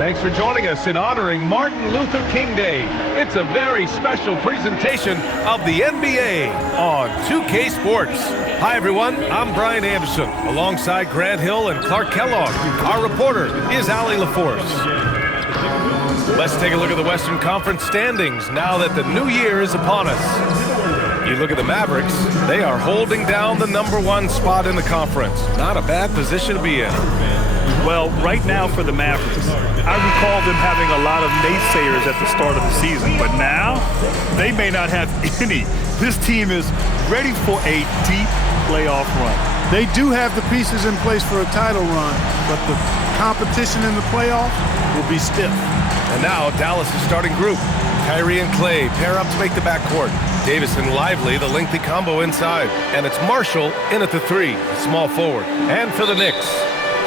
Thanks for joining us in honoring Martin Luther King Day. It's a very special presentation of the NBA on 2K Sports. Hi, everyone. I'm Brian Anderson, alongside Grant Hill and Clark Kellogg. Our reporter is Allie LaForce. Let's take a look at the Western Conference standings now that the new year is upon us. You look at the Mavericks, they are holding down the #1 spot in the conference. Not a bad position to be in. Well, right now for the Mavericks, I recall them having a lot of naysayers at the start of the season, but now they may not have any. This team is ready for a deep playoff run. They do have the pieces in place for a title run, but the competition in the playoffs will be stiff. And now Dallas' starting group. Kyrie and Clay pair up to make the backcourt. Davis and Lively, the lengthy combo inside. And it's Marshall in at the 3, small forward. And for the Knicks,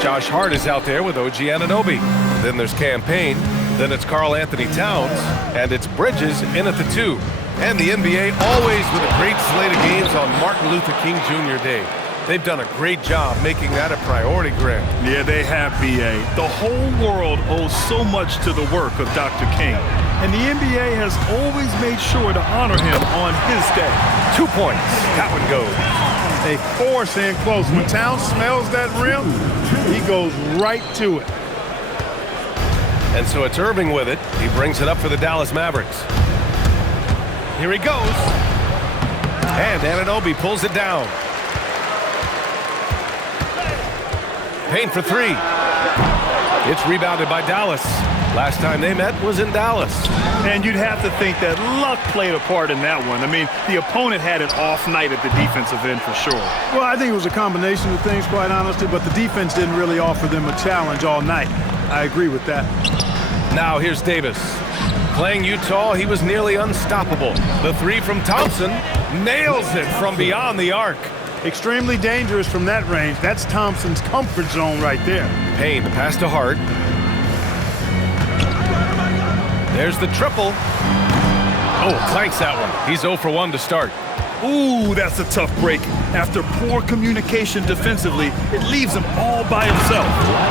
Josh Hart is out there with OG Anunoby. Then there's Cam Payne. Then it's Karl Anthony Towns. And it's Bridges in at the 2. And the NBA always with a great slate of games on Martin Luther King Jr. Day. They've done a great job making that a priority, Grant. Yeah, they have, B.A. The whole world owes so much to the work of Dr. King. And the NBA has always made sure to honor him on his day. 2 points. That one goes. They force in close. When Towns smells that rim, he goes right to it. And so it's Irving with it. He brings it up for the Dallas Mavericks. Here he goes. And Anunoby pulls it down. Payne for 3. It's rebounded by Dallas. Last time they met was in Dallas. And you'd have to think that luck played a part in that one. I mean, the opponent had an off night at the defensive end for sure. Well, I think it was a combination of things, quite honestly, but the defense didn't really offer them a challenge all night. I agree with that. Now here's Davis. Playing Utah, he was nearly unstoppable. The 3 from Thompson nails it from beyond the arc. Extremely dangerous from that range. That's Thompson's comfort zone right there. Payne, the pass to Hart. There's the triple. Oh, clanks that one. He's 0 for 1 to start. Ooh, that's a tough break. After poor communication defensively, it leaves him all by himself.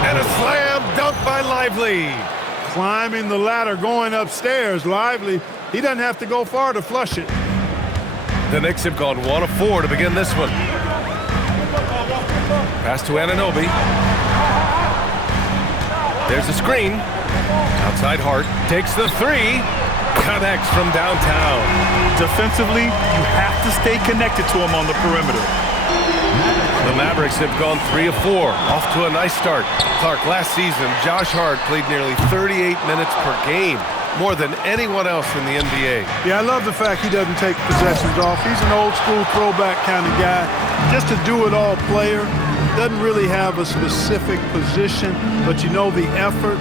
And a slam dunk by Lively. Climbing the ladder, going upstairs. Lively, he doesn't have to go far to flush it. The Knicks have gone 1 of 4 to begin this one. Pass to Anunoby. There's a screen. Outside Hart takes the 3. Connects from downtown. Defensively, you have to stay connected to him on the perimeter. The Mavericks have gone 3 of 4. Off to a nice start. Clark, last season, Josh Hart played nearly 38 minutes per game. More than anyone else in the NBA. Yeah, I love the fact he doesn't take possessions off. He's an old-school throwback kind of guy. Just a do-it-all player. Doesn't really have a specific position, but you know the effort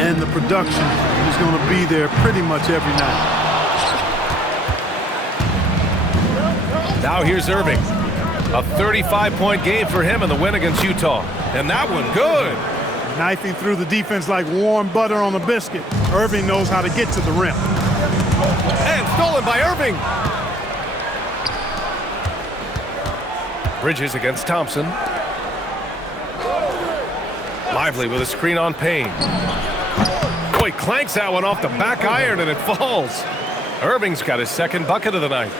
and the production is going to be there pretty much every night. Now here's Irving. A 35-point game for him in the win against Utah. And that one good. Knifing through the defense like warm butter on a biscuit. Irving knows how to get to the rim. And stolen by Irving. Bridges against Thompson. Lively with a screen on Payne. Boy, clanks that one off the back iron and it falls. Irving's got his second bucket of the night.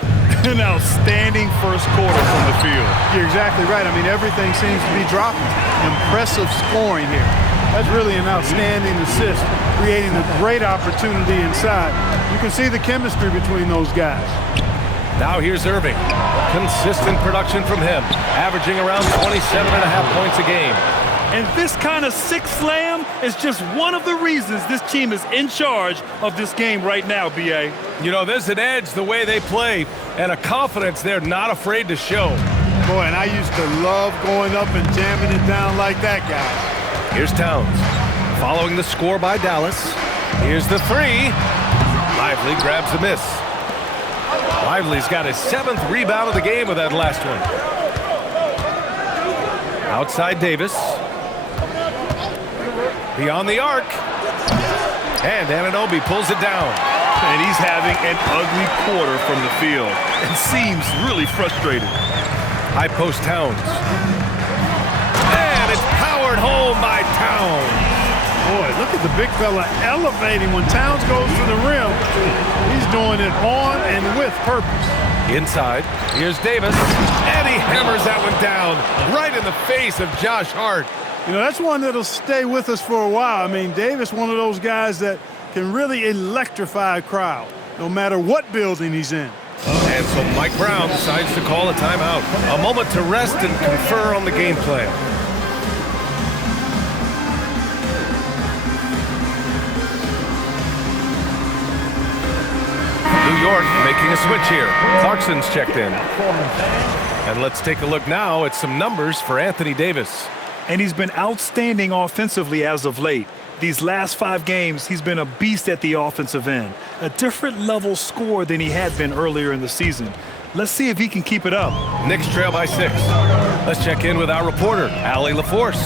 An outstanding first quarter from the field. You're exactly right. I mean, everything seems to be dropping. Impressive scoring here. That's really an outstanding assist, creating a great opportunity inside. You can see the chemistry between those guys. Now here's Irving. Consistent production from him, averaging around 27.5 points a game. And this kind of six slam is just one of the reasons this team is in charge of this game right now, B.A. You know, there's an edge the way they play and a confidence they're not afraid to show. Boy, and I used to love going up and jamming it down like that guy. Here's Towns. Following the score by Dallas. Here's the 3. Lively grabs the miss. Lively's got his 7th rebound of the game with that last one. Outside Davis. Beyond the arc. And Anunoby pulls it down. And he's having an ugly quarter from the field and seems really frustrated. High post Towns. And it's powered home by Towns. Boy, look at the big fella elevating when Towns goes to the rim. He's doing it on and with purpose. Inside, here's Davis, and he hammers that one down right in the face of Josh Hart. You know, that's one that'll stay with us for a while. I mean, Davis, one of those guys that can really electrify a crowd, no matter what building he's in. And so Mike Brown decides to call a timeout. A moment to rest and confer on the game plan. New York making a switch here. Clarkson's checked in. And let's take a look now at some numbers for Anthony Davis. And he's been outstanding offensively as of late. These last 5 games, he's been a beast at the offensive end. A different level score than he had been earlier in the season. Let's see if he can keep it up. Knicks trail by 6. Let's check in with our reporter, Allie LaForce.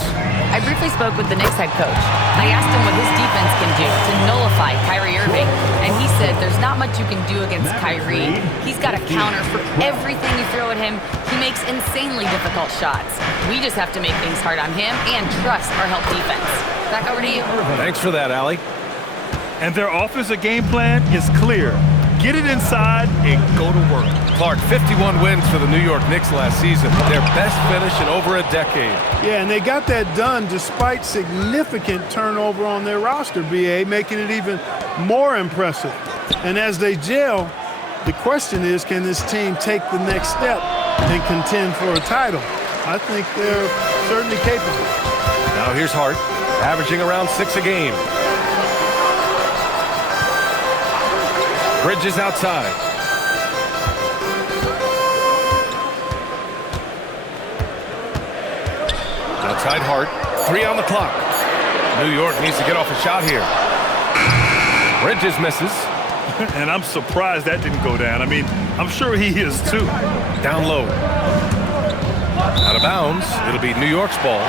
I briefly spoke with the Knicks head coach. I asked him what his defense can do to nullify Kyrie Irving, and he said there's not much you can do against Kyrie. He's got a counter for everything you throw at him. He makes insanely difficult shots. We just have to make things hard on him and trust our help defense. Back over to you. Thanks for that, Allie. And their offensive game plan is clear. Get it inside and go to work. Clark, 51 wins for the New York Knicks last season. Their best finish in over a decade. Yeah, and they got that done despite significant turnover on their roster, BA, making it even more impressive. And as they gel, the question is, can this team take the next step and contend for a title? I think they're certainly capable. Now here's Hart, averaging around 6 a game. Bridges outside. Outside Hart. 3 on the clock. New York needs to get off a shot here. Bridges misses. And I'm surprised that didn't go down. I mean, I'm sure he is too. Down low. Out of bounds. It'll be New York's ball.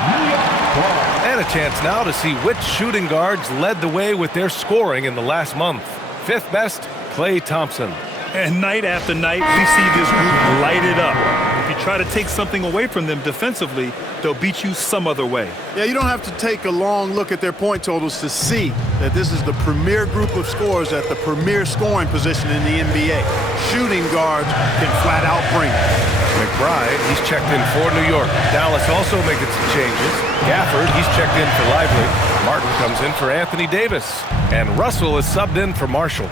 And a chance now to see which shooting guards led the way with their scoring in the last month. 5th best, Klay Thompson. And night after night, we see this group light it up. If you try to take something away from them defensively, they'll beat you some other way. Yeah, you don't have to take a long look at their point totals to see that this is the premier group of scorers at the premier scoring position in the NBA. Shooting guards can flat out bring it. McBride, he's checked in for New York. Dallas also making some changes. Gafford, he's checked in for Lively. Martin comes in for Anthony Davis. And Russell is subbed in for Marshall.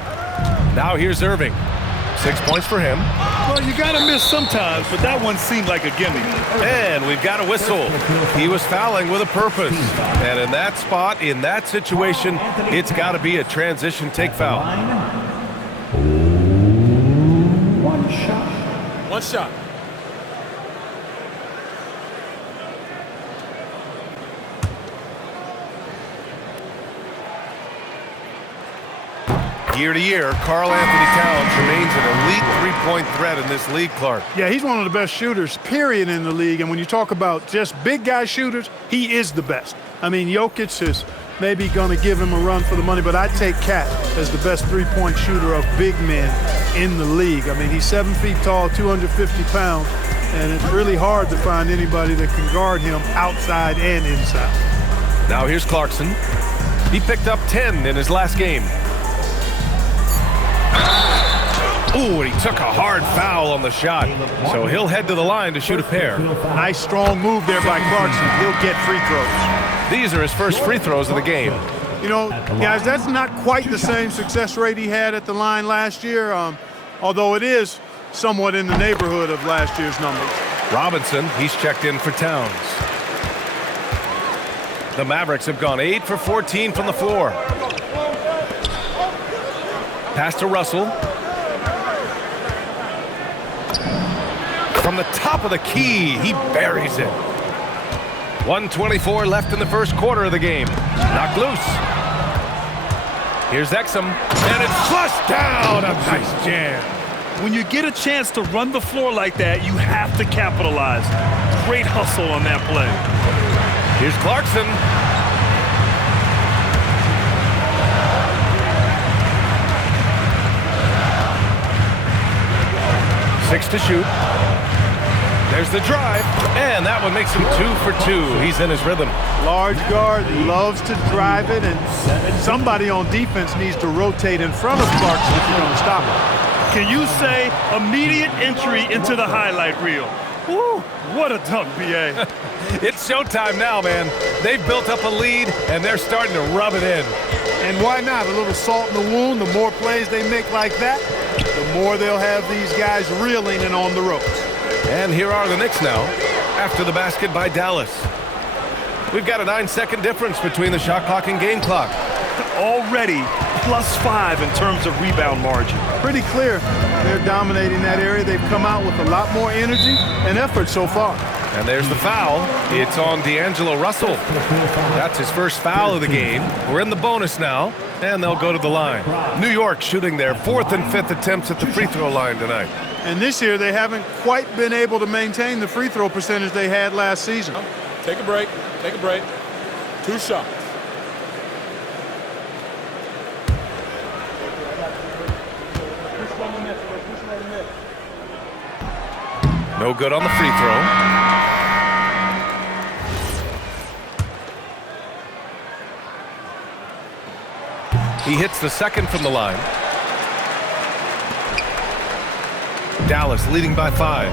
Now here's Irving. 6 points for him. Well, you got to miss sometimes, but that one seemed like a gimme. And we've got a whistle. He was fouling with a purpose. And in that spot, in that situation, it's got to be a transition take foul. One shot. One shot. Year to year, Karl Anthony Towns remains an elite three-point threat in this league, Clark. Yeah, he's one of the best shooters, period, in the league. And when you talk about just big guy shooters, he is the best. I mean, Jokic is maybe going to give him a run for the money, but I take Cat as the best three-point shooter of big men in the league. I mean, he's 7 feet tall, 250 pounds, and it's really hard to find anybody that can guard him outside and inside. Now here's Clarkson. He picked up 10 in his last game. Ooh, and he took a hard foul on the shot. So he'll head to the line to shoot a pair. Nice, strong move there by Clarkson. He'll get free throws. These are his first free throws of the game. You know, guys, that's not quite the same success rate he had at the line last year, although it is somewhat in the neighborhood of last year's numbers. Robinson, he's checked in for Towns. The Mavericks have gone 8 for 14 from the floor. Pass to Russell. From the top of the key, he buries it. 1:24 left in the first quarter of the game. Knocked loose. Here's Exum, and it's flushed down. A nice jam. When you get a chance to run the floor like that, you have to capitalize. Great hustle on that play. Here's Clarkson. Six to shoot. There's the drive, and that one makes him 2 for 2. He's in his rhythm. Large guard loves to drive it, and somebody on defense needs to rotate in front of Clarkson if you're going to stop him. Can you say immediate entry into the highlight reel? Woo, what a dunk, B.A. It's showtime now, man. They've built up a lead, and they're starting to rub it in. And why not? A little salt in the wound. The more plays they make like that, the more they'll have these guys reeling and on the ropes. And here are the Knicks now, after the basket by Dallas. We've got a 9-second difference between the shot clock and game clock. Already +5 in terms of rebound margin. Pretty clear. They're dominating that area. They've come out with a lot more energy and effort so far. And there's the foul. It's on D'Angelo Russell. That's his first foul of the game. We're in the bonus now, and they'll go to the line. New York shooting their 4th and 5th attempts at the free throw line tonight. And this year, they haven't quite been able to maintain the free throw percentage they had last season. Take a break. Take a break. 2 shots. No good on the free throw. He hits the second from the line. Dallas leading by 5.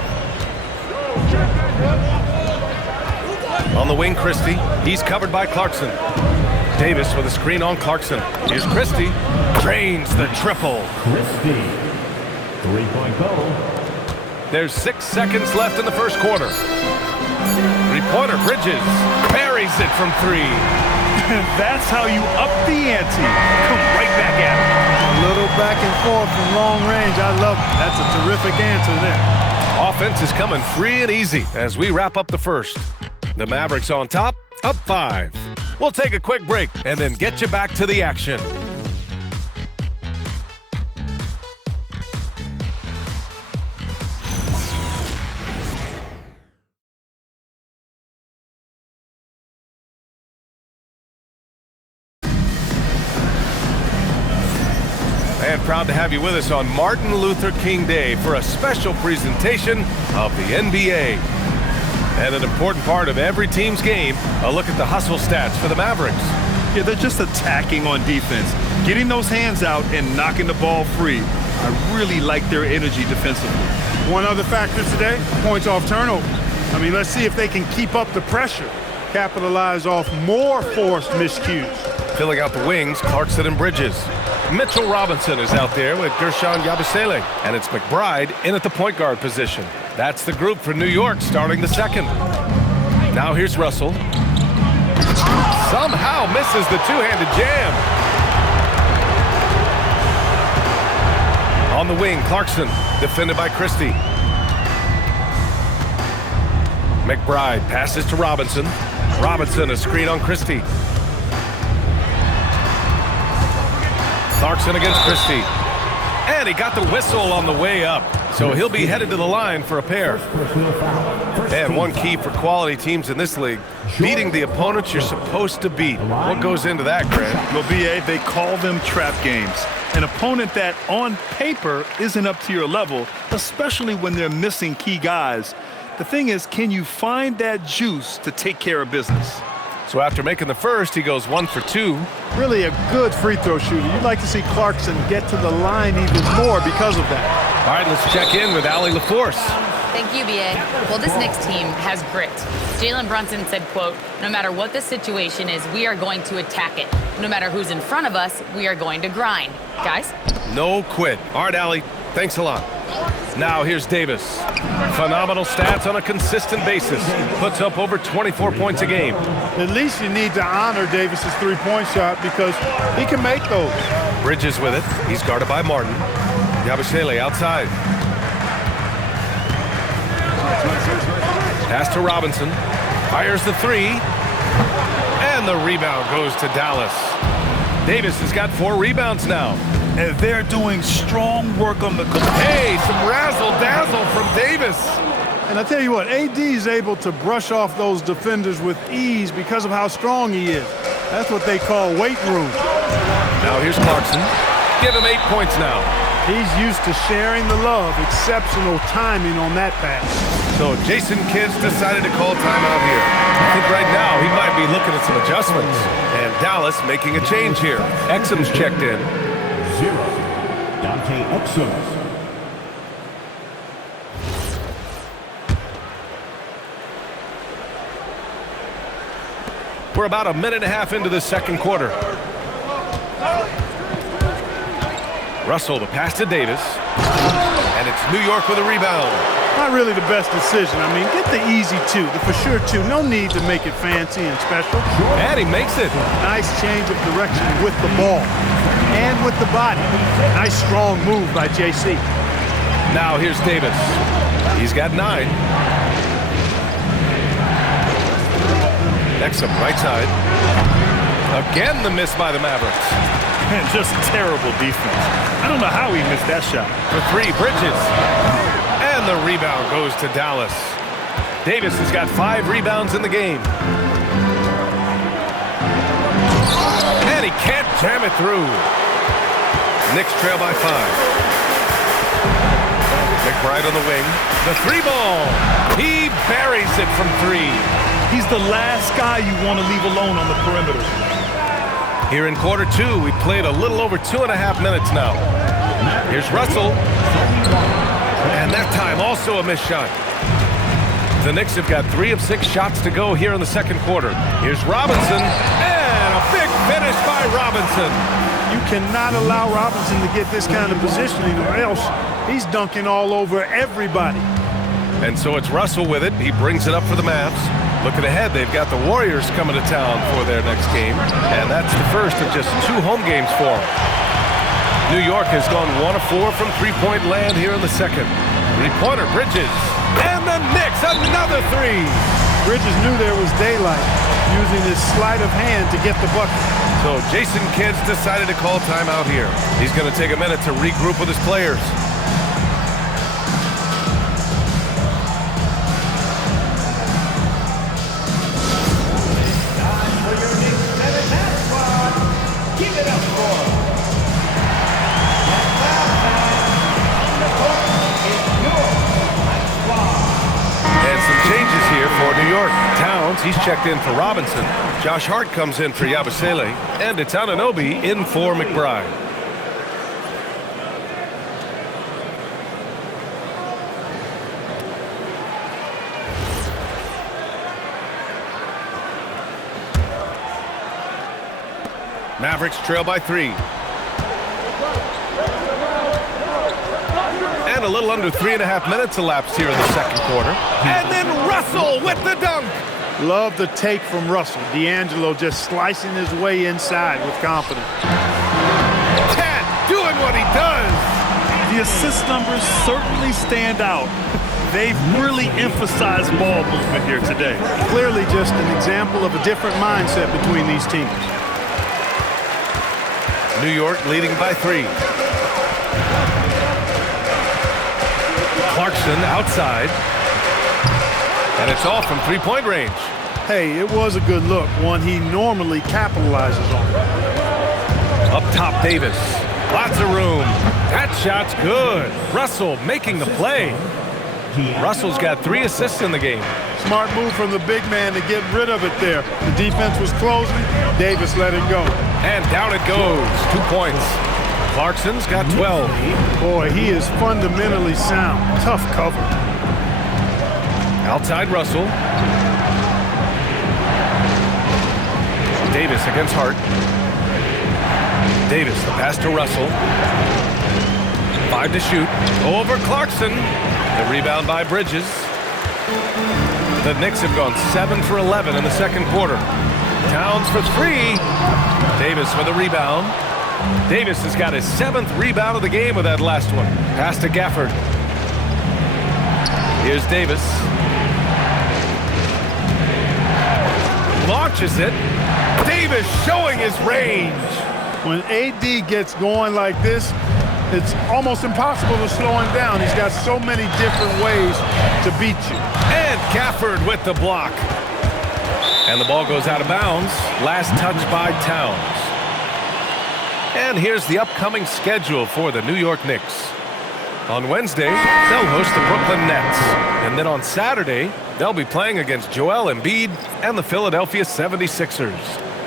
On the wing, Christie. He's covered by Clarkson. Davis with a screen on Clarkson. Here's Christie. Drains the triple. Christie. 3-point goal. There's 6 seconds left in the first quarter. Three-pointer, Bridges. Buries it from 3. That's how you up the ante. Come right back at it. A little back and forth from long range. I love it. That's a terrific answer there. Offense is coming free and easy as we wrap up the first. The Mavericks on top, up 5. We'll take a quick break and then get you back to the action. And proud to have you with us on Martin Luther King Day for a special presentation of the NBA. And an important part of every team's game, a look at the hustle stats for the Mavericks. Yeah, they're just attacking on defense, getting those hands out and knocking the ball free. I really like their energy defensively. One other factor today, points off turnover. I mean, let's see if they can keep up the pressure, capitalize off more forced miscues. Filling out the wings, Clarkson and Bridges. Mitchell Robinson is out there with Gershon Yabusele, and it's McBride in at the point guard position. That's the group for New York starting the second. Now here's Russell. Somehow misses the two-handed jam. On the wing, Clarkson, defended by Christie. McBride passes to Robinson. Robinson, a screen on Christie. Clarkson against Christie. And he got the whistle on the way up. So he'll be headed to the line for a pair. And one key for quality teams in this league, beating the opponents you're supposed to beat. What goes into that, Grant? Well, B.A., they call them trap games. An opponent that on paper isn't up to your level, especially when they're missing key guys. The thing is, can you find that juice to take care of business? So after making the first, he goes 1 for 2. Really a good free throw shooter. You'd like to see Clarkson get to the line even more because of that. All right, let's check in with Allie LaForce. Thank you, B.A. Well, this Knicks team has grit. Jalen Brunson said, quote, "No matter what the situation is, we are going to attack it. No matter who's in front of us, we are going to grind." Guys? No quit. All right, Allie, thanks a lot. Now here's Davis. Phenomenal stats on a consistent basis. Puts up over 24 points a game. At least you need to honor Davis's three-point shot because he can make those. Bridges with it. He's guarded by Martin. Yabusele outside. Pass to Robinson. Fires the 3. And the rebound goes to Dallas. Davis has got 4 rebounds now. And they're doing strong work on the... Hey, some razzle-dazzle from Davis. And I tell you what, AD is able to brush off those defenders with ease because of how strong he is. That's what they call weight room. Now here's Clarkson. Give him 8 points now. He's used to sharing the love. Exceptional timing on that pass. So Jason Kidd's decided to call timeout here. I think right now he might be looking at some adjustments. And Dallas making a change here. Exum's checked in. 0. Dante Exum. We're about a minute and a half into the second quarter. Russell, the pass to Davis. And it's New York with a rebound. Not really the best decision. I mean, get the easy two, the for sure two. No need to make it fancy and special. And he makes it. Nice change of direction with the ball and with the body. Nice strong move by JC. Now here's Davis. He's got 9. Exum, right side. Again, the miss by the Mavericks. Man, just terrible defense. I don't know how he missed that shot. For 3, Bridges. And the rebound goes to Dallas. Davis has got 5 rebounds in the game. And he can't jam it through. Knicks trail by 5. McBride on the wing. The 3-ball. He buries it from 3. He's the last guy you want to leave alone on the perimeter. Here in quarter 2, we played a little over 2.5 minutes now. Here's Russell. And that time also a missed shot. The Knicks have got 3 of 6 shots to go here in the second quarter. Here's Robinson. And a big finish by Robinson. You cannot allow Robinson to get this kind of positioning or else he's dunking all over everybody. And so it's Russell with it. He brings it up for the Mavs. Looking ahead, they've got the Warriors coming to town for their next game. And that's the first of just 2 home games for them. New York has gone 1 of 4 from three-point land here in the second. Three-pointer, Bridges. And the Knicks, another 3. Bridges knew there was daylight, using his sleight of hand to get the bucket. So Jason Kidd's decided to call timeout here. He's going to take a minute to regroup with his players. New York. Towns, he's checked in for Robinson. Josh Hart comes in for Yabusele. And it's Anunoby in for McBride. Mavericks trail by 3. And a little under 3.5 minutes elapsed here in the second quarter. And then Russell with the dunk. Love the take from Russell. D'Angelo just slicing his way inside with confidence. Cat doing what he does. The assist numbers certainly stand out. They've really emphasized ball movement here today. Clearly just an example of a different mindset between these teams. New York leading by 3. Clarkson outside. And it's all from three-point range. Hey, it was a good look, one he normally capitalizes on. Up top, Davis. Lots of room. That shot's good. Russell making the play. Russell's got 3 assists in the game. Smart move from the big man to get rid of it there. The defense was closing. Davis let it go. And down it goes. 2 points. Clarkson's got 12. Boy, he is fundamentally sound. Tough cover. Outside Russell. Davis against Hart. Davis, the pass to Russell. 5 to shoot. Over Clarkson. The rebound by Bridges. The Knicks have gone 7 for 11 in the second quarter. Towns for 3. Davis with a rebound. Davis has got his 7th rebound of the game with that last one. Pass to Gafford. Here's Davis. Launches it. Davis showing his range. When AD gets going like this, it's almost impossible to slow him down. He's got so many different ways to beat you. And Gafford with the block. And the ball goes out of bounds. Last touch by Towns. And here's the upcoming schedule for the New York Knicks. On Wednesday, they'll host the Brooklyn Nets. And then on Saturday, they'll be playing against Joel Embiid and the Philadelphia 76ers.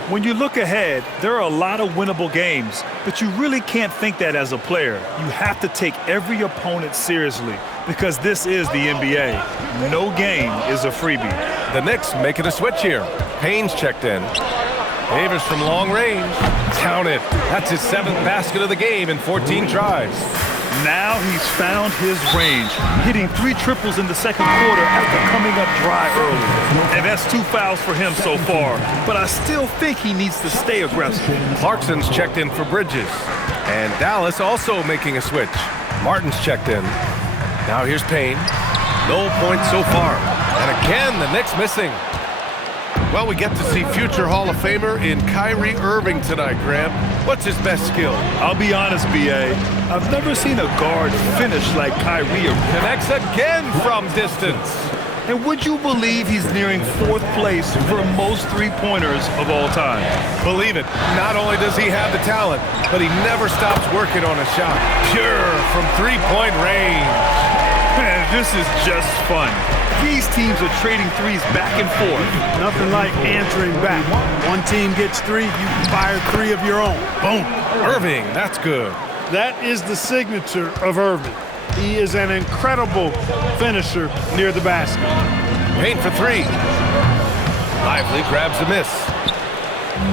When you look ahead, there are a lot of winnable games, but you really can't think that as a player. You have to take every opponent seriously because this is the NBA. No game is a freebie. The Knicks making a switch here. Payne's checked in. Davis from long range. Count it. That's his 7th basket of the game in 14 tries. Now he's found his range, hitting 3 triples in the second quarter after coming up dry early. And that's 2 fouls for him so far, but I still think he needs to stay aggressive. Clarkson's checked in for Bridges. And Dallas also making a switch. Martin's checked in. Now here's Payne. No points so far. And again, the Knicks missing. Well, we get to see future Hall of Famer in Kyrie Irving tonight, Graham. What's his best skill? I'll be honest, B.A. I've never seen a guard finish like Kyrie. Connects again from distance. And would you believe he's nearing 4th place for most 3-pointers of all time? Believe it. Not only does he have the talent, but he never stops working on a shot. Pure from 3-point range. Man, this is just fun. These teams are trading threes back and forth. Nothing like answering back. One team gets 3, you fire 3 of your own. Boom. Irving, that's good. That is the signature of Irving. He is an incredible finisher near the basket. Payne for 3. Lively grabs a miss.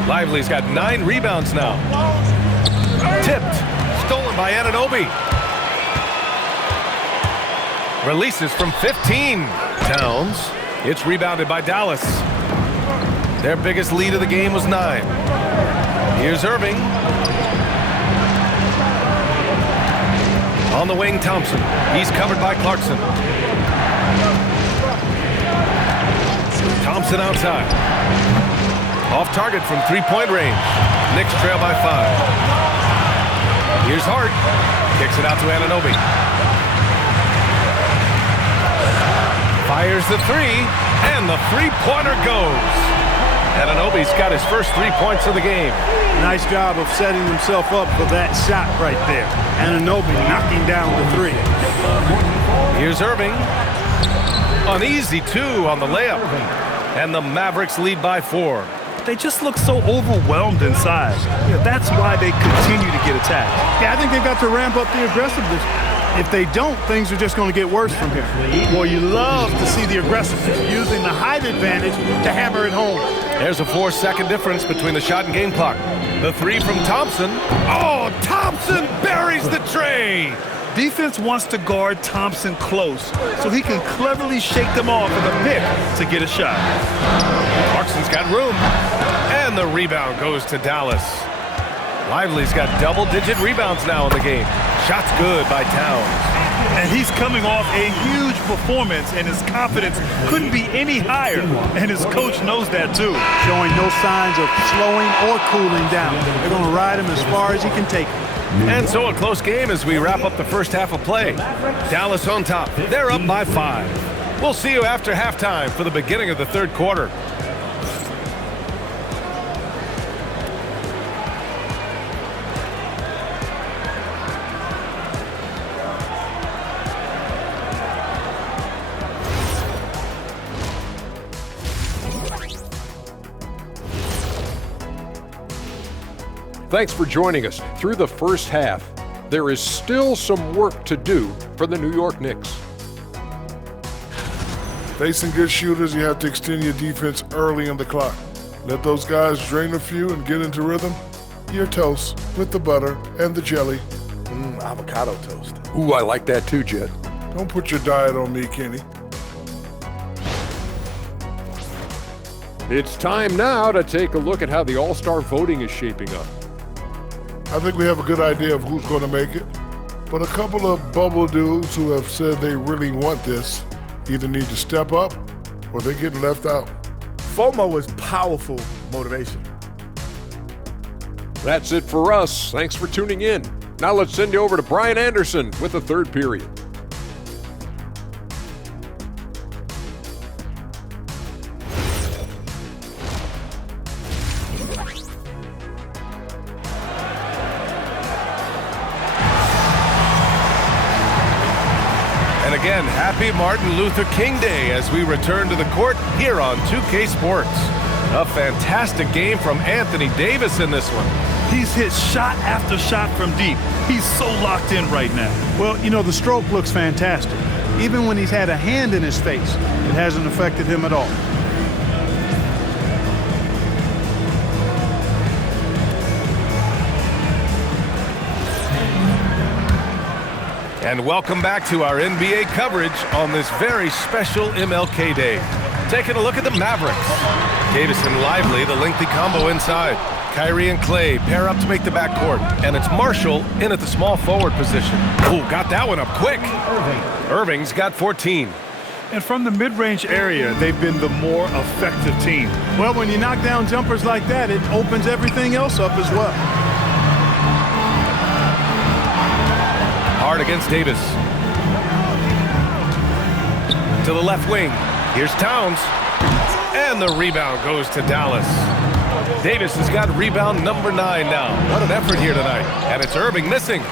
Lively's got 9 rebounds now. Tipped. Stolen by Anunoby. Releases from 15. Towns. It's rebounded by Dallas. Their biggest lead of the game was 9. Here's Irving. On the wing, Thompson. He's covered by Clarkson. Thompson outside. Off target from 3-point range. Knicks trail by 5. Here's Hart. Kicks it out to Anunoby. Fires the 3, and the 3-pointer goes. Anunoby's got his first 3 points of the game. Nice job of setting himself up for that shot right there. Anunoby knocking down the 3. Here's Irving. An easy 2 on the layup. And the Mavericks lead by 4. They just look so overwhelmed inside. Yeah, that's why they continue to get attacked. Yeah, I think they've got to ramp up the aggressiveness. If they don't, things are just going to get worse from here. Well, you love to see the aggressiveness, using the height advantage to hammer it home. There's a 4-second difference between the shot and game clock. The 3 from Thompson. Oh, Thompson buries the tray. Defense wants to guard Thompson close so he can cleverly shake them off with a pick to get a shot. Clarkson's got room. And the rebound goes to Dallas. Lively's got double-digit rebounds now in the game. Shot's good by Towns. And he's coming off a huge performance, and his confidence couldn't be any higher. And his coach knows that, too. Showing no signs of slowing or cooling down. They're going to ride him as far as he can take him. And so a close game as we wrap up the first half of play. Dallas on top. They're up by 5. We'll see you after halftime for the beginning of the third quarter. Thanks for joining us through the first half. There is still some work to do for the New York Knicks. Facing good shooters, you have to extend your defense early in the clock. Let those guys drain a few and get into rhythm. Your toast with the butter and the jelly. Avocado toast. Ooh, I like that too, Jed. Don't put your diet on me, Kenny. It's time now to take a look at how the All-Star voting is shaping up. I think we have a good idea of who's going to make it, but a couple of bubble dudes who have said they really want this either need to step up or they're getting left out. FOMO is powerful motivation. That's it for us. Thanks for tuning in. Now let's send you over to Brian Anderson with the third period. And again, happy Martin Luther King Day as we return to the court here on 2K Sports. A fantastic game from Anthony Davis in this one. He's hit shot after shot from deep. He's so locked in right now. Well, you know, the stroke looks fantastic. Even when he's had a hand in his face, it hasn't affected him at all. And welcome back to our NBA coverage on this very special MLK Day. Taking a look at the Mavericks. Davis and Lively, the lengthy combo inside. Kyrie and Clay pair up to make the backcourt. And it's Marshall in at the small forward position. Ooh, got that one up quick. Irving's got 14. And from the mid-range area, they've been the more effective team. Well, when you knock down jumpers like that, it opens everything else up as well. Hard against Davis. To the left wing. Here's Towns. And the rebound goes to Dallas. Davis has got rebound number 9 now. What an effort here tonight. And it's Irving missing.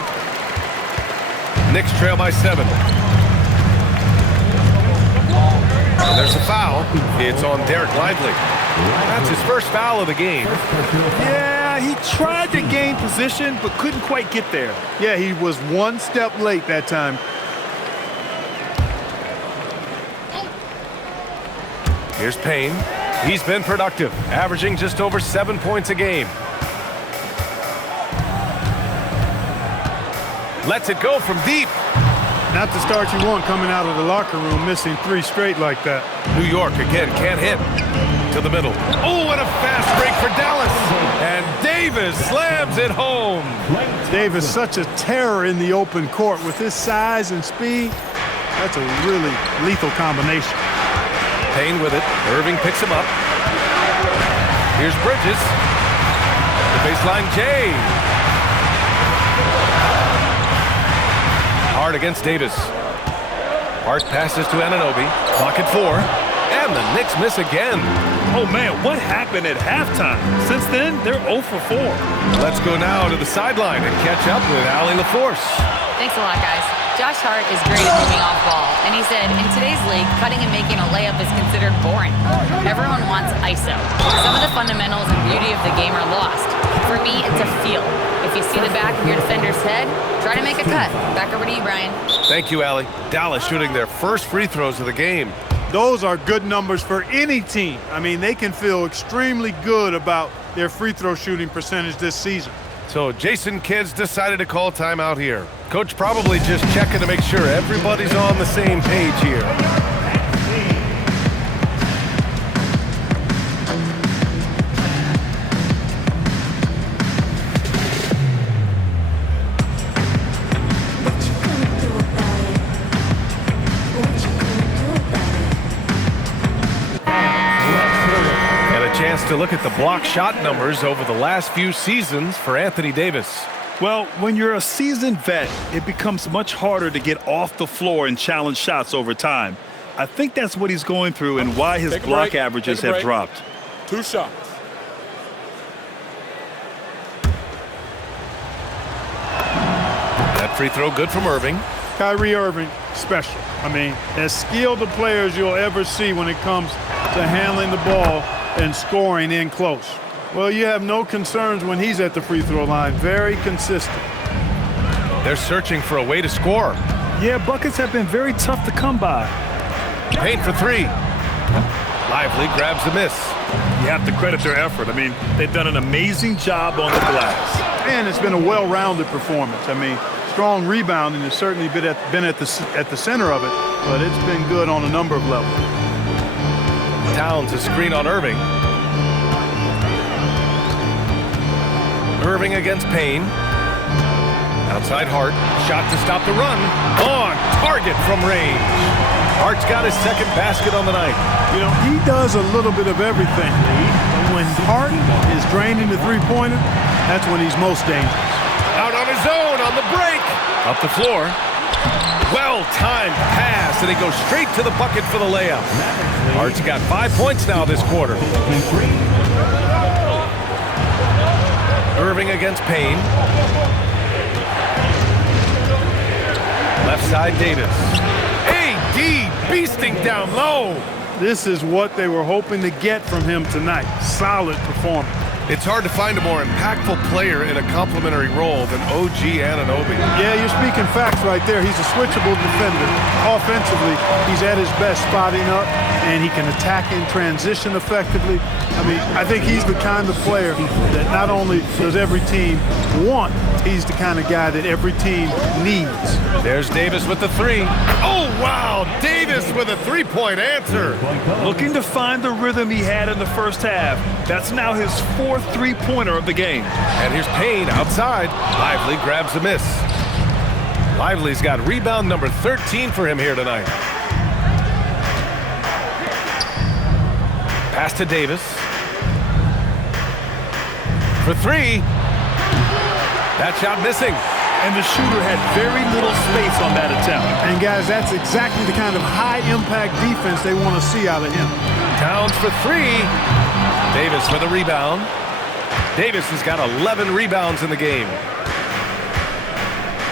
Knicks trail by 7. And there's a foul. It's on Derek Lively. That's his first foul of the game. Yeah, he tried to gain position, but couldn't quite get there. Yeah, he was one step late that time. Here's Payne. He's been productive, averaging just over 7 points a game. Lets it go from deep. Not the start you want coming out of the locker room, missing 3 straight like that. New York again can't hit. To the middle. Oh, and a fast break for Dallas. And Davis slams it home. Davis, such a terror in the open court with his size and speed. That's a really lethal combination. Payne with it. Irving picks him up. Here's Bridges. The baseline J. Hard against Davis. Hart passes to Anunoby. Clock at 4. And the Knicks miss again. Oh, man, what happened at halftime? Since then, they're 0 for 4. Let's go now to the sideline and catch up with Allie LaForce. Thanks a lot, guys. Josh Hart is great at moving off ball, and he said, in today's league, cutting and making a layup is considered boring. Everyone wants ISO. Some of the fundamentals and beauty of the game are lost. For me, it's a feel. If you see the back of your defender's head, try to make a cut. Back over to you, Brian. Thank you, Allie. Dallas shooting their first free throws of the game. Those are good numbers for any team. I mean, they can feel extremely good about their free throw shooting percentage this season. So Jason Kidd's decided to call timeout here. Coach probably just checking to make sure everybody's on the same page here. To look at the block shot numbers over the last few seasons for Anthony Davis. Well, when you're a seasoned vet, it becomes much harder to get off the floor and challenge shots over time. I think that's what he's going through and why his block averages have dropped. 2 shots. That free throw good from Irving. Kyrie Irving, special. I mean, as skilled a player as you'll ever see when it comes to handling the ball and scoring in close. Well, you have no concerns when he's at the free throw line. Very consistent. They're searching for a way to score. Yeah, buckets have been very tough to come by. Payne for 3. Lively grabs the miss. You have to credit their effort. I mean, they've done an amazing job on the glass. And it's been a well-rounded performance. I mean, strong rebounding has certainly been at the center of it, but it's been good on a number of levels. Towns a screen on Irving. Irving against Payne. Outside Hart. Shot to stop the run. On target from range. Hart's got his second basket on the night. You know, he does a little bit of everything. When Hart is draining the three-pointer, that's when he's most dangerous. Out on his own on the break. Up the floor. Well-timed pass, and he goes straight to the bucket for the layup. Hart's got 5 points now this quarter. Irving against Payne. Left side Davis. PG beasting down low. This is what they were hoping to get from him tonight. Solid performance. It's hard to find a more impactful player in a complementary role than OG Anunoby. Yeah, you're speaking facts right there. He's a switchable defender. Offensively, he's at his best spotting up, and he can attack in transition effectively. I mean, I think he's the kind of player that not only does every team want, he's the kind of guy that every team needs. There's Davis with the three. Oh, wow! Davis with a three-point answer. Looking to find the rhythm he had in the first half. That's now his fourth three-pointer of the game. And here's Payne outside. Lively grabs the miss. Lively's got rebound number 13 for him here tonight. Pass to Davis. For three. That shot missing. And the shooter had very little space on that attempt. And guys, that's exactly the kind of high-impact defense they want to see out of him. Towns for three. Davis with a rebound. Davis has got 11 rebounds in the game.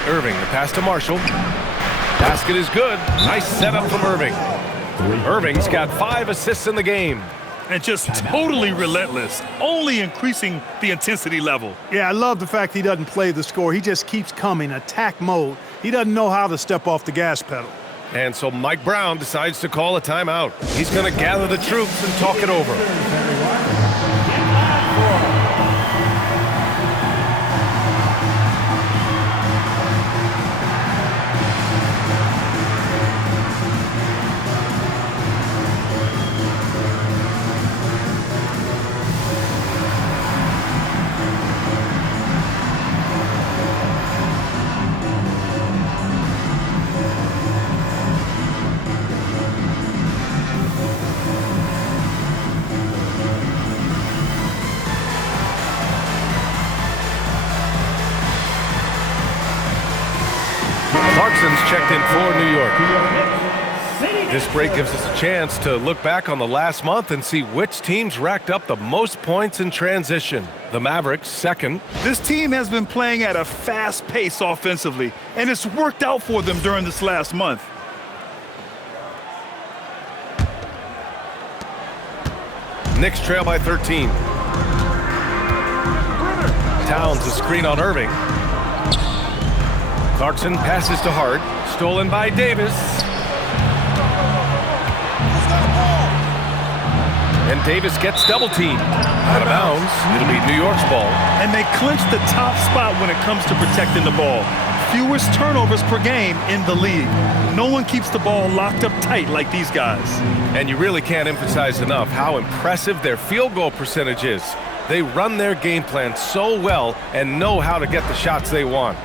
Irving, the pass to Marshall. Basket is good. Nice setup from Irving. Irving's got 5 assists in the game. And just totally relentless, only increasing the intensity level. Yeah, I love the fact he doesn't play the score. He just keeps coming, attack mode. He doesn't know how to step off the gas pedal. And so Mike Brown decides to call a timeout. He's going to gather the troops and talk it over. Checked in for New York. This break gives us a chance to look back on the last month and see which teams racked up the most points in transition. The Mavericks, second. This team has been playing at a fast pace offensively, and it's worked out for them during this last month. Knicks trail by 13. Towns a screen on Irving. Clarkson passes to Hart. Stolen by Davis. And Davis gets double teamed. Out of bounds. It'll be New York's ball. And they clinch the top spot when it comes to protecting the ball. Fewest turnovers per game in the league. No one keeps the ball locked up tight like these guys. And you really can't emphasize enough how impressive their field goal percentage is. They run their game plan so well and know how to get the shots they want.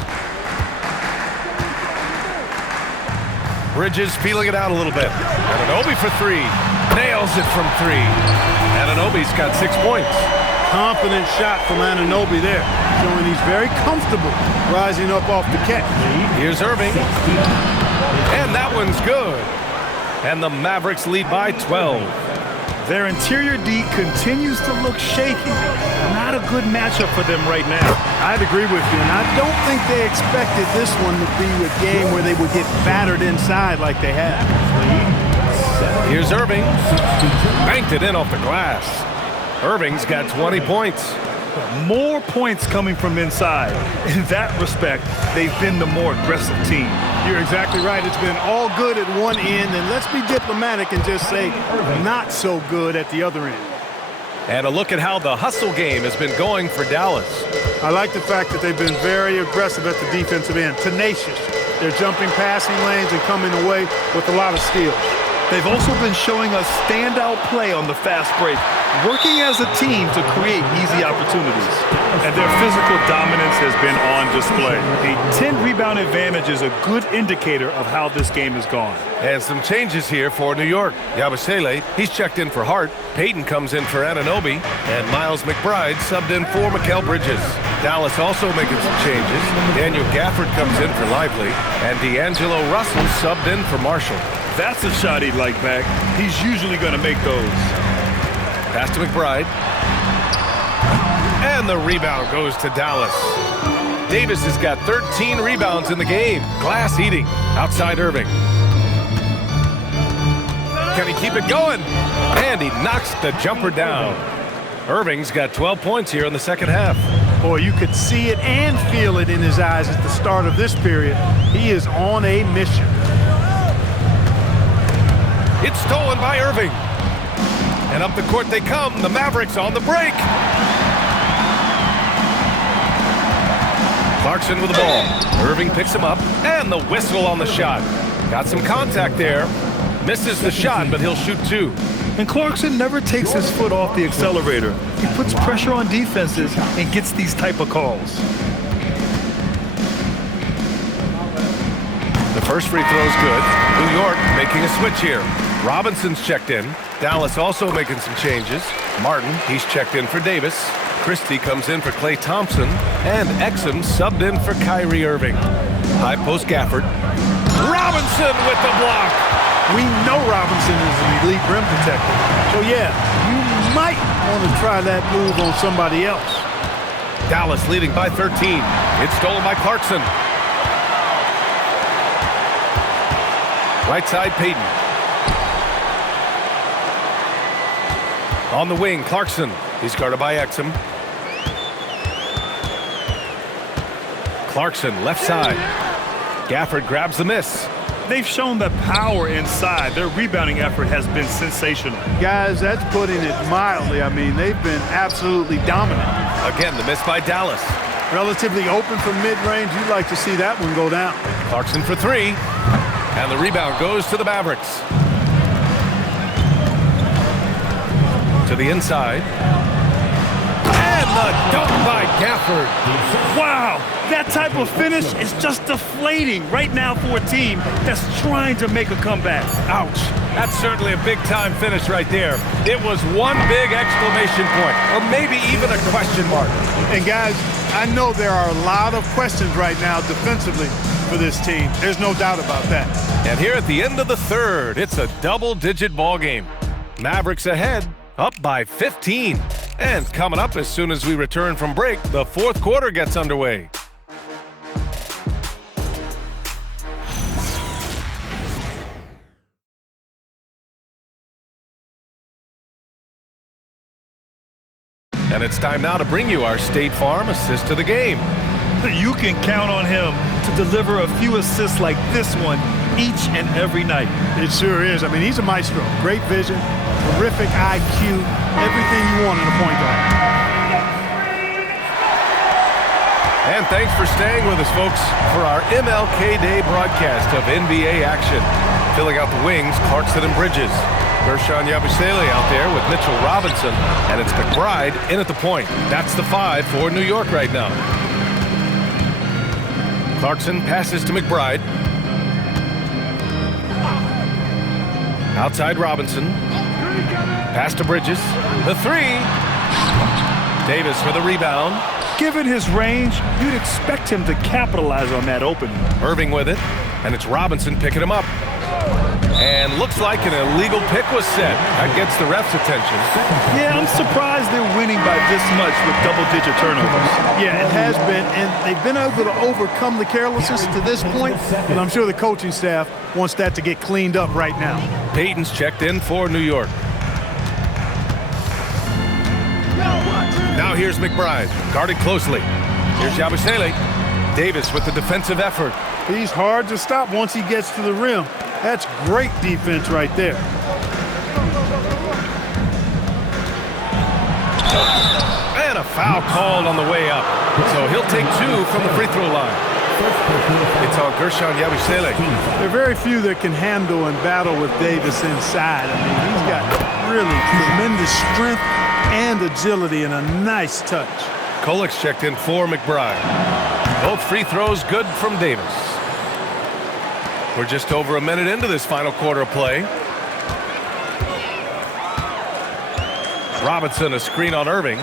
Bridges feeling it out a little bit. Anunoby for three. Nails it from three. Anunoby's got 6 points. Confident shot from Anunoby there, showing he's very comfortable rising up off the catch. Here's Irving. And that one's good. And the Mavericks lead by 12. Their interior D continues to look shaky. Not a good matchup for them right now. I'd agree with you, and I don't think they expected this one to be a game where they would get battered inside like they have. Here's Irving. Banked it in off the glass. Irving's got 20 points. More points coming from inside. In that respect, they've been the more aggressive team. You're exactly right. It's been all good at one end, and let's be diplomatic and just say not so good at the other end. And a look at how the hustle game has been going for Dallas. I like the fact that they've been very aggressive at the defensive end, tenacious. They're jumping passing lanes and coming away with a lot of skills. They've also been showing us standout play on the fast break, working as a team to create easy opportunities. And their physical dominance has been on display. A 10-rebound advantage is a good indicator of how this game has gone. And some changes here for New York. Yabusele, he's checked in for Hart. Payton comes in for Anunoby. And Miles McBride subbed in for Mikal Bridges. Dallas also making some changes. Daniel Gafford comes in for Lively. And D'Angelo Russell subbed in for Marshall. That's a shot he'd like back. He's usually going to make those. Pass to McBride. And the rebound goes to Dallas. Davis has got 13 rebounds in the game. Glass eating outside Irving. Can he keep it going? And he knocks the jumper down. Irving's got 12 points here in the second half. Boy, you could see it and feel it in his eyes at the start of this period. He is on a mission. It's stolen by Irving. And up the court they come. The Mavericks on the break. Clarkson with the ball. Irving picks him up. And the whistle on the shot. Got some contact there. Misses the shot, but he'll shoot two. And Clarkson never takes his foot off the accelerator. He puts pressure on defenses and gets these type of calls. The first free throw is good. New York making a switch here. Robinson's checked in. Dallas also making some changes. Martin, he's checked in for Davis. Christie comes in for Klay Thompson. And Exum subbed in for Kyrie Irving. High post Gafford. Robinson with the block. We know Robinson is an elite rim protector. So, yeah, you might want to try that move on somebody else. Dallas leading by 13. It's stolen by Clarkson. Right side, Payton. On the wing, Clarkson. He's guarded by Exum. Clarkson, left side. Gafford grabs the miss. They've shown the power inside. Their rebounding effort has been sensational. Guys, that's putting it mildly. I mean, they've been absolutely dominant. Again, the miss by Dallas. Relatively open from mid-range. You'd like to see that one go down. Clarkson for three. And the rebound goes to the Mavericks. To the inside. And the dunk by Gafford. Wow, that type of finish is just deflating right now for a team that's trying to make a comeback. Ouch. That's certainly a big-time finish right there. It was one big exclamation point, or maybe even a question mark. And guys, I know there are a lot of questions right now defensively for this team. There's no doubt about that. And here at the end of the third, it's a double-digit ball game. Mavericks ahead, up by 15. And coming up as soon as we return from break, the fourth quarter gets underway. And it's time now to bring you our State Farm assist of the game. You can count on him to deliver a few assists like this one each and every night. It sure is. I mean, he's a maestro. Great vision, terrific IQ, everything you want in a point guard. And thanks for staying with us, folks, for our MLK Day broadcast of NBA action. Filling out the wings, Clarkson and Bridges. Gershon Yabusele out there with Mitchell Robinson, and it's McBride in at the point. That's the 5 for New York right now. Clarkson passes to McBride. Outside Robinson. Pass to Bridges. The 3. Davis for the rebound. Given his range, you'd expect him to capitalize on that opening. Irving with it, and it's Robinson picking him up. And looks like an illegal pick was set. That gets the ref's attention. Yeah, I'm surprised they're winning by this much with double-digit turnovers. Yeah, it has been, and they've been able to overcome the carelessness to this point, and I'm sure the coaching staff wants that to get cleaned up right now. Payton's checked in for New York. Now here's McBride, guarded closely. Here's Yabusele. Davis with the defensive effort. He's hard to stop once he gets to the rim. That's great defense right there. And a foul called on the way up. So he'll take 2 from the free throw line. It's on Gershon Yabusele. There are very few that can handle and battle with Davis inside. I mean, he's got really tremendous strength and agility and a nice touch. Kolik's checked in for McBride. Both free throws good from Davis. We're just over a minute into this final quarter of play. Robinson, a screen on Irving.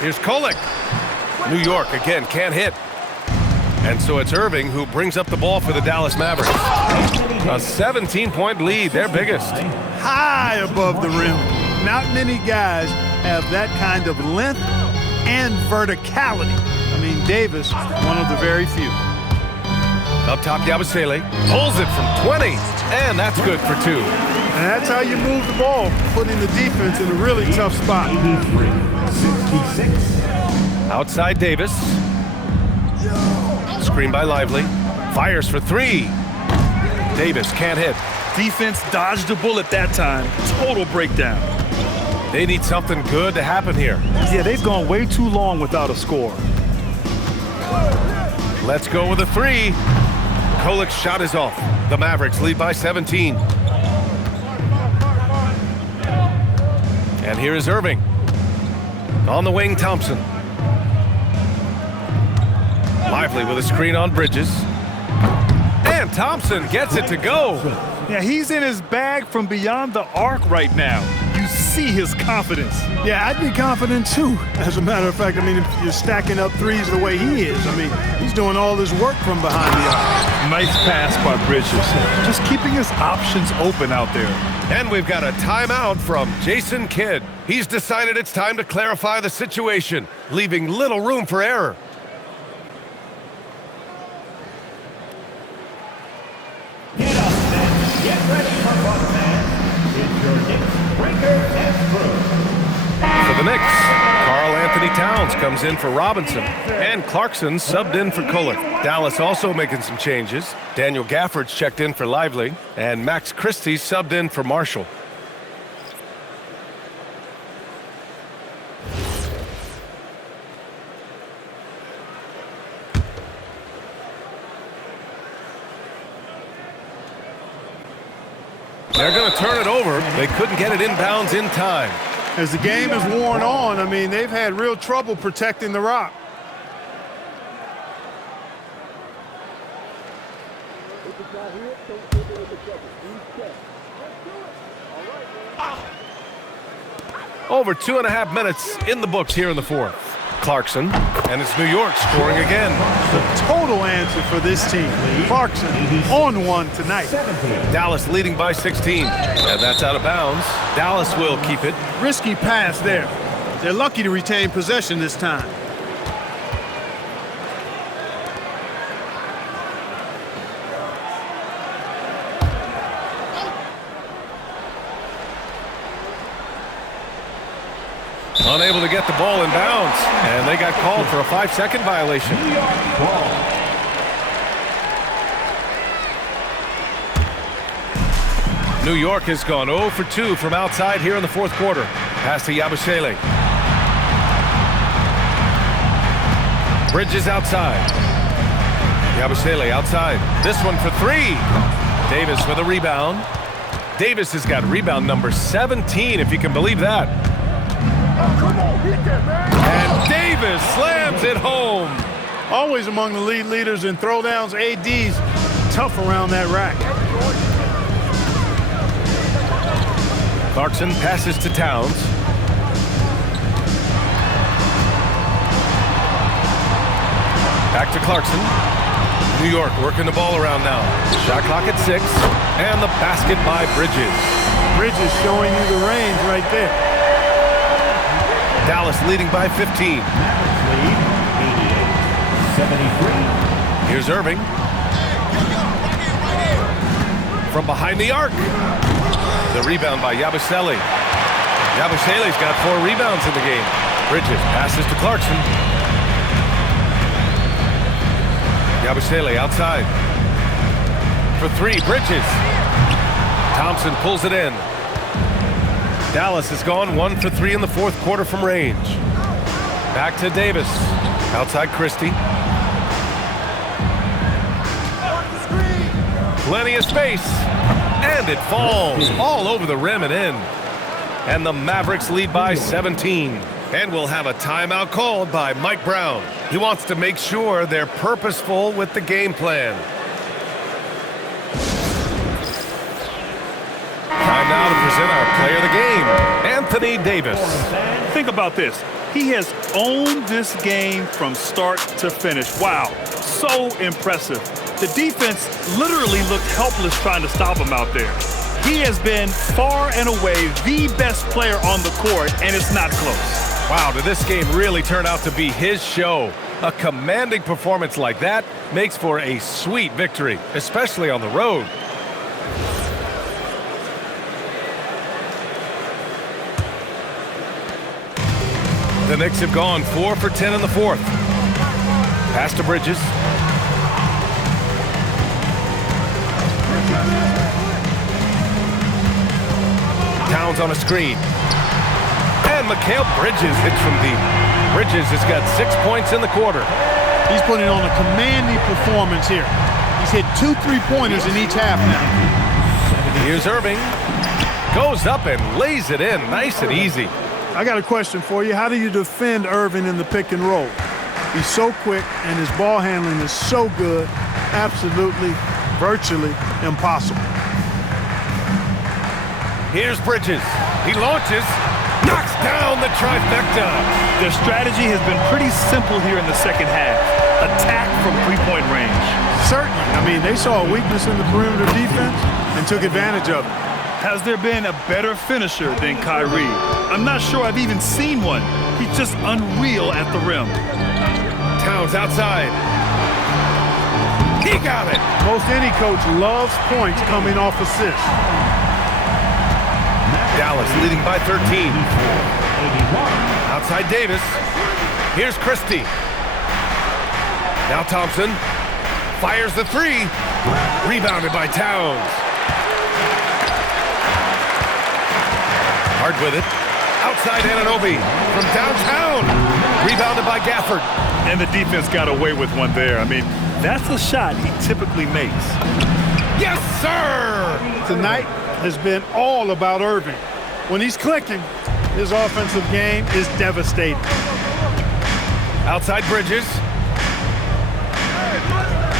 Here's Kolik. New York again can't hit. And so it's Irving who brings up the ball for the Dallas Mavericks. A 17-point lead, their biggest. High above the rim. Not many guys have that kind of length and verticality. I mean, Davis, one of the very few. Up top, Yabusele pulls it from 20, and that's good for 2. And that's how you move the ball, putting the defense in a really tough spot. 66. Outside Davis. Screen by Lively. Fires for 3. Davis can't hit. Defense dodged the bullet that time. Total breakdown. They need something good to happen here. Yeah, they've gone way too long without a score. Let's go with a 3. Kolik's shot is off. The Mavericks lead by 17. And here is Irving. On the wing, Thompson. Lively with a screen on Bridges. And Thompson gets it to go. Yeah, he's in his bag from beyond the arc right now. You see his confidence. Yeah, I'd be confident too. As a matter of fact, I mean, if you're stacking up threes the way he is, I mean, he's doing all this work from behind the arc. Nice pass by Bridges. Just keeping his options open out there. And we've got a timeout from Jason Kidd. He's decided it's time to clarify the situation, leaving little room for error. Get up, men. Get ready for fun, fans. It's your Knicks breakers and screws. For the Knicks, Karl Anthony Towns comes in for Robinson, and Clarkson subbed in for Kolik. Dallas also making some changes. Daniel Gafford's checked in for Lively, and Max Christie subbed in for Marshall. They're going to turn it over. They couldn't get it inbounds in time. As the game has worn on, I mean, they've had real trouble protecting the rock. Over 2.5 minutes in the books here in the fourth. Clarkson, and it's New York scoring again. The total answer for this team. Clarkson on one tonight. Dallas leading by 16, and that's out of bounds. Dallas will keep it. Risky pass there. They're lucky to retain possession this time. Unable to get the ball in bounds, and they got called for a 5-second violation. New York ball. New York has gone 0 for 2 from outside here in the fourth quarter. Pass to Yabusele. Bridges outside. Yabusele outside. This one for 3. Davis with a rebound. Davis has got rebound number 17, if you can believe that. And Davis slams it home. Always among the lead leaders in throwdowns. AD's tough around that rack. Clarkson passes to Towns. Back to Clarkson. New York working the ball around now. Shot clock at 6. And the basket by Bridges. Bridges showing you the range right there. Dallas leading by 15. Mavericks lead 88-73. Here's Irving. From behind the arc. The rebound by Yabusele. Yabusele's got 4 rebounds in the game. Bridges passes to Clarkson. Yabusele outside. For 3, Bridges. Thompson pulls it in. Dallas has gone 1 for 3 in the fourth quarter from range. Back to Davis. Outside Christie. Plenty of space. And it falls all over the rim and in. And the Mavericks lead by 17. And we'll have a timeout called by Mike Brown. He wants to make sure they're purposeful with the game plan. Time now to present our player of the game, Anthony Davis. Think about this. He has owned this game from start to finish. Wow, so impressive. The defense literally looked helpless trying to stop him out there. He has been far and away the best player on the court, and it's not close. Wow, did this game really turn out to be his show? A commanding performance like that makes for a sweet victory, especially on the road. The Knicks have gone 4 for 10 in the fourth. Pass to Bridges. Towns on a screen. And Mikal Bridges hits from deep. Bridges has got 6 points in the quarter. He's putting on a commanding performance here. He's hit 2 3-pointers in each half now. Here's Irving. Goes up and lays it in nice and easy. I got a question for you. How do you defend Irving in the pick and roll? He's so quick and his ball handling is so good. Absolutely, virtually impossible. Here's Bridges. He launches, knocks down the trifecta. Their strategy has been pretty simple here in the second half. Attack from three-point range. Certainly. I mean, they saw a weakness in the perimeter defense and took advantage of it. Has there been a better finisher than Kyrie? I'm not sure I've even seen one. He's just unreal at the rim. Towns outside. He got it. Most any coach loves points coming off assists. Dallas leading by 13. Outside Davis. Here's Christie. Now Thompson fires the three. Rebounded by Towns. Hard with it. Outside Anunoby from downtown. Rebounded by Gafford. And the defense got away with one there. I mean, that's a shot he typically makes. Yes, sir! Tonight has been all about Irving. When he's clicking, his offensive game is devastating. Outside Bridges.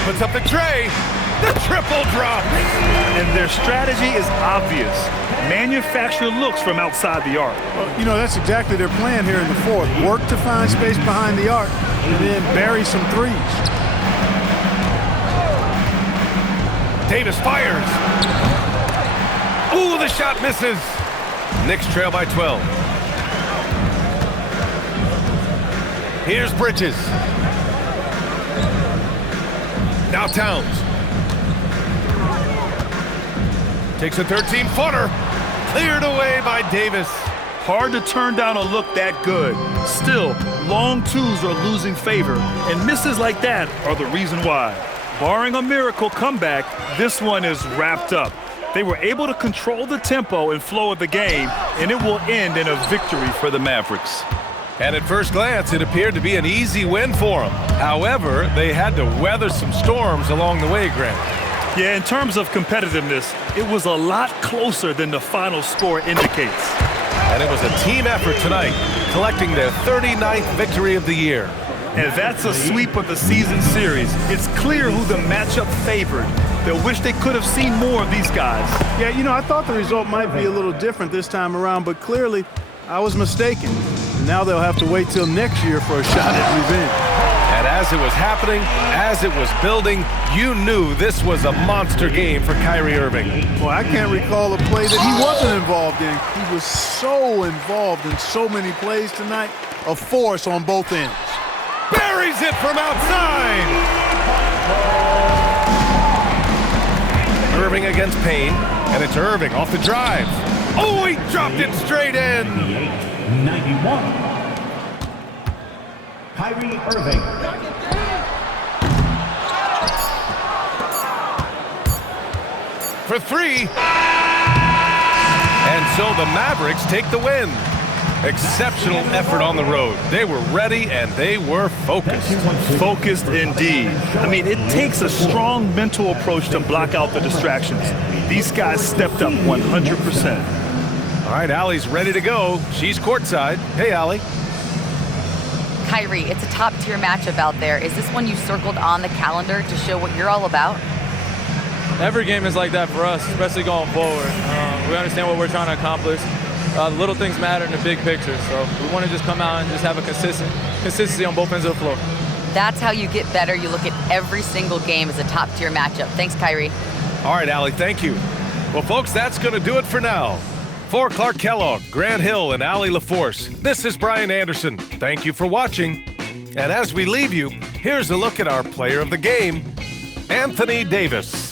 Puts up the tray. The triple drop. And their strategy is obvious. Manufacture looks from outside the arc. Well, you know, that's exactly their plan here in the fourth. Work to find space behind the arc and then bury some threes. Davis fires. Ooh, the shot misses. Knicks trail by 12. Here's Bridges. Now Towns. Takes a 13-footer. Cleared away by Davis. Hard to turn down a look that good. Still, long twos are losing favor, and misses like that are the reason why. Barring a miracle comeback, this one is wrapped up. They were able to control the tempo and flow of the game, and it will end in a victory for the Mavericks. And at first glance, it appeared to be an easy win for them. However, they had to weather some storms along the way, Grant. Yeah, in terms of competitiveness, it was a lot closer than the final score indicates. And it was a team effort tonight, collecting their 39th victory of the year. And that's a sweep of the season series. It's clear who the matchup favored. They'll wish they could have seen more of these guys. Yeah, you know, I thought the result might be a little different this time around, but clearly I was mistaken. And now they'll have to wait till next year for a shot at revenge. And as it was happening, as it was building, you knew this was a monster game for Kyrie Irving. Well, I can't recall a play that he wasn't involved in. He was so involved in so many plays tonight, a force on both ends. Buries it from outside! Irving against Payne, and it's Irving off the drive. Oh, he dropped it straight in! 91. Kyrie Irving. For three. And so the Mavericks take the win. Exceptional effort on the road. They were ready and they were focused. Focused indeed. I mean, it takes a strong mental approach to block out the distractions. These guys stepped up 100%. All right, Allie's ready to go. She's courtside. Hey, Allie. Kyrie, it's a top-tier matchup out there. Is this one you circled on the calendar to show what you're all about? Every game is like that for us, especially going forward. We understand what we're trying to accomplish. The little things matter in the big picture, so we want to just come out and just have a consistency on both ends of the floor. That's how you get better. You look at every single game as a top-tier matchup. Thanks, Kyrie. All right, Allie, thank you. Well, folks, that's going to do it for now. For Clark Kellogg, Grant Hill, and Allie LaForce, this is Brian Anderson. Thank you for watching, And as we leave you, here's a look at our player of the game, Anthony Davis.